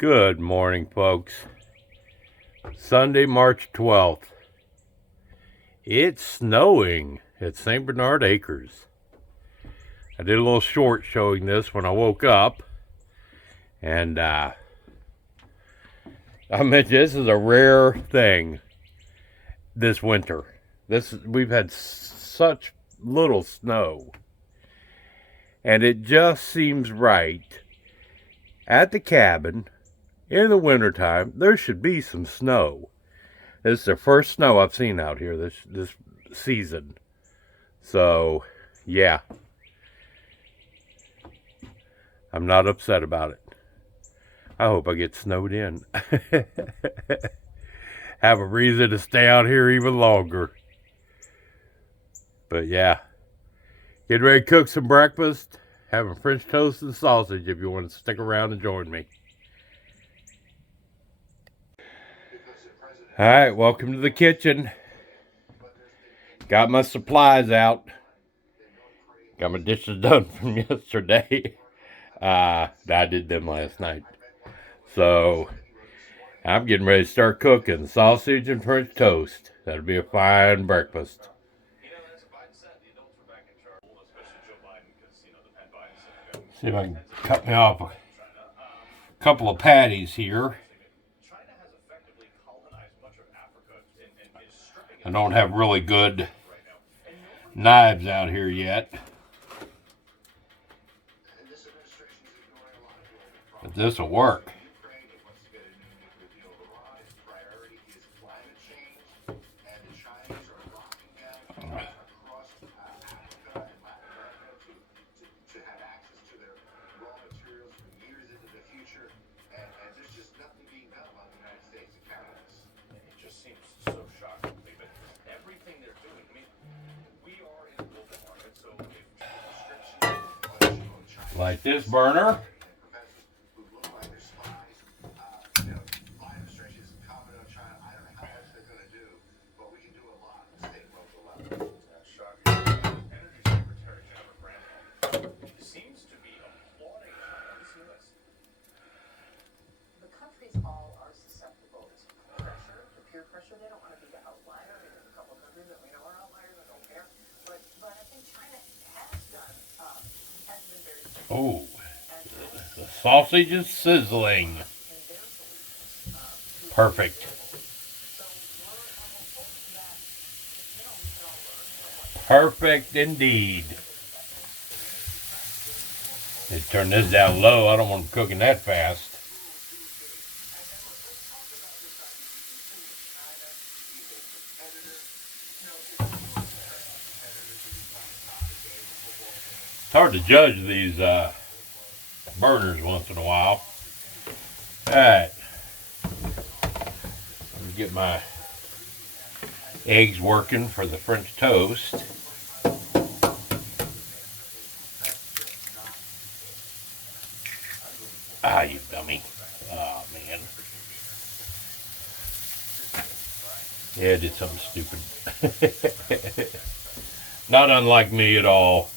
Good morning, folks. Sunday, March 12th. It's snowing at St. Bernard Acres. I did a little short showing this when I woke up. And I mean, this is a rare thing this winter. We've had such little snow. And it just seems right at the cabin. In the wintertime, there should be some snow. This is the first snow I've seen out here this season. So, yeah. I'm not upset about it. I hope I get snowed in. Have a reason to stay out here even longer. But yeah. Getting ready to cook some breakfast. Having French toast and sausage if you want to stick around and join me. Alright, welcome to the kitchen. Got my supplies out. Got my dishes done from yesterday. I did them last night. So, I'm getting ready to start cooking sausage and French toast. That'll be a fine breakfast. See if I can cut me off a couple of patties here. I don't have really good knives out here yet. But this will work. Light this burner. They don't want to be the outlier. I mean, there's a couple of countries that we know are outliers that don't care. But I think China has been very strict. Oh, the sausage is sizzling. Perfect. Perfect indeed. They turn this down low. I don't want them cooking that fast. It's hard to judge these burners once in a while. Alright. Let me get my eggs working for the French toast. Ah, you dummy. Oh, man. Yeah, I did something stupid. Not unlike me at all.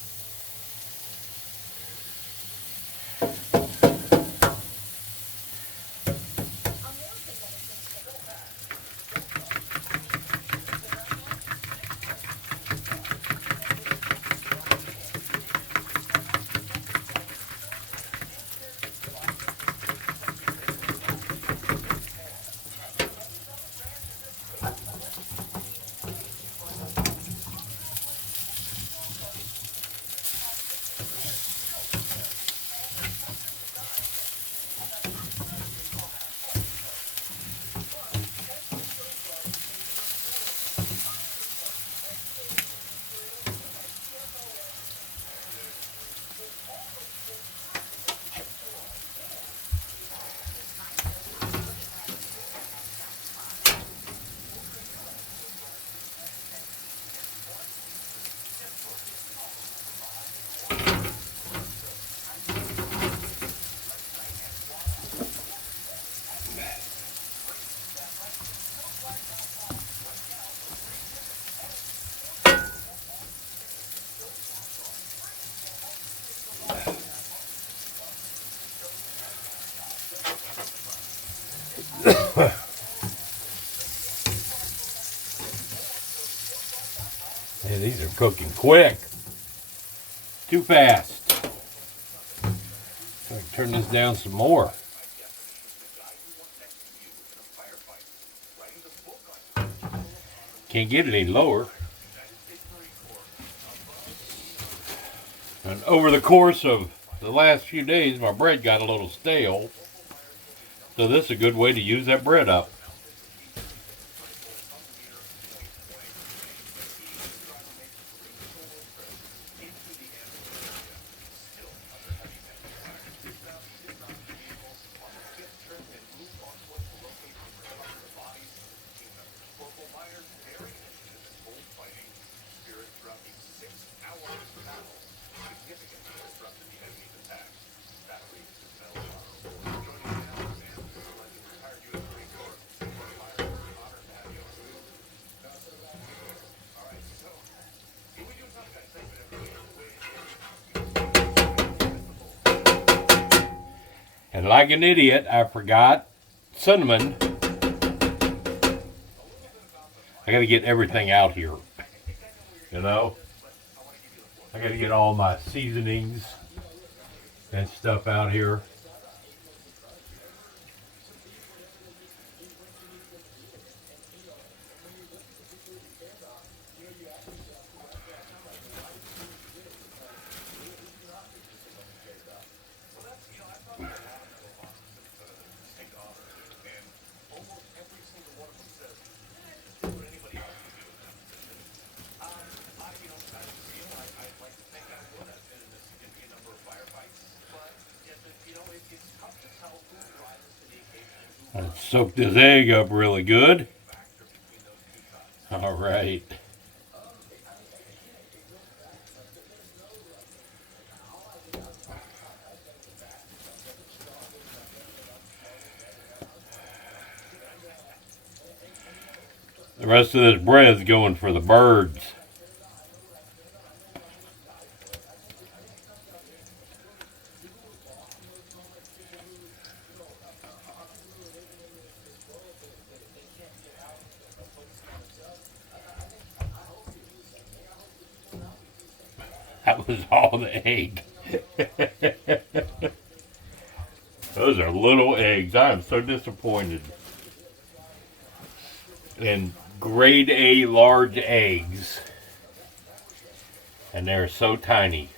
Man, these are cooking quick. Too fast. So I can turn this down some more. Can't get it any lower. And over the course of the last few days, my bread got a little stale. So this is a good way to use that bread up. And like an idiot, I forgot cinnamon. I gotta get everything out here. You know? I gotta get all my seasonings and stuff out here. I soaked this egg up really good. All right. The rest of this bread's going for the birds. That was all the egg. Those are little eggs. I am so disappointed. And grade A large eggs. And they're so tiny.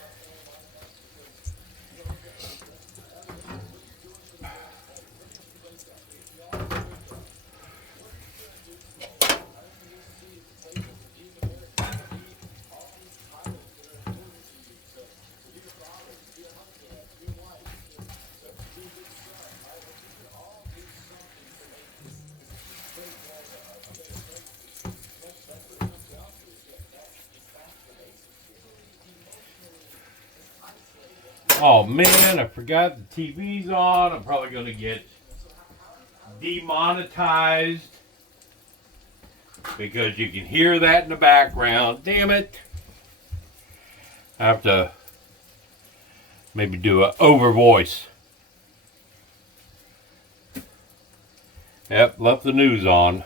Oh man, I forgot the TV's on. I'm probably going to get demonetized because you can hear that in the background. Damn it. I have to maybe do an over voice. Yep, left the news on.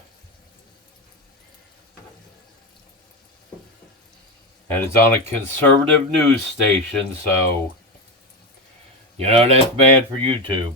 And it's on a conservative news station, so you know that's bad for YouTube.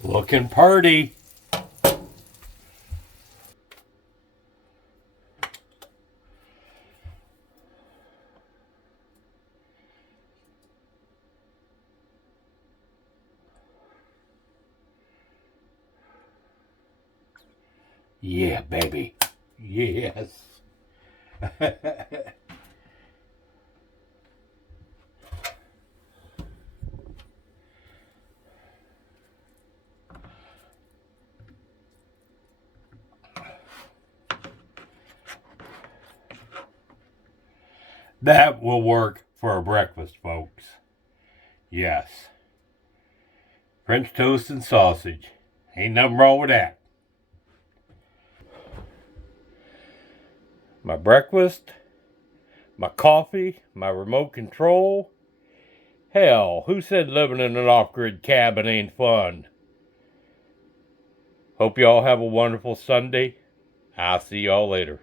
Looking party. Yeah, baby. Yes. That will work for a breakfast, folks. Yes. French toast and sausage. Ain't nothing wrong with that. My breakfast, my coffee, my remote control. Hell, who said living in an off-grid cabin ain't fun? Hope y'all have a wonderful Sunday. I'll see y'all later.